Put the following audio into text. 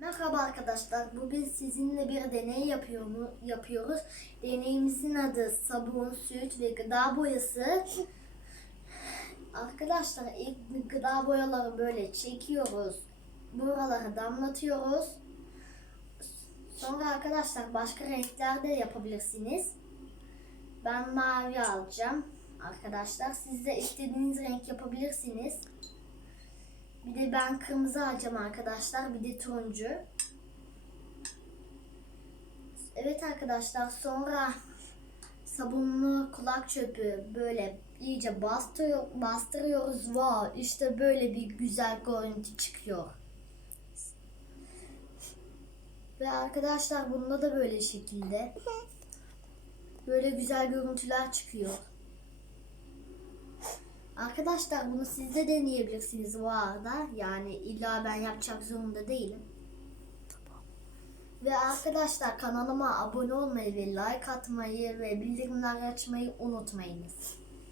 Merhaba arkadaşlar. Bugün sizinle bir deney yapıyor mu- yapıyoruz. Deneyimizin adı sabun, süt ve gıda boyası. Arkadaşlar ilk gıda boyaları böyle çekiyoruz. Buraları damlatıyoruz. Sonra arkadaşlar başka renkler de yapabilirsiniz. Ben mavi alacağım arkadaşlar. Siz de istediğiniz renk yapabilirsiniz. Bir de ben kırmızı alacağım arkadaşlar. Bir de turuncu. Evet arkadaşlar sonra sabunlu kulak çöpü böyle iyice bastırıyor, bastırıyoruz. Wow işte böyle bir güzel görüntü çıkıyor. Ve arkadaşlar bunda da böyle şekilde böyle güzel görüntüler çıkıyor. Arkadaşlar bunu siz de deneyebilirsiniz bu arada. Yani illa ben yapacak zorunda değilim. Ve arkadaşlar kanalıma abone olmayı ve like atmayı ve bildirimler açmayı unutmayınız.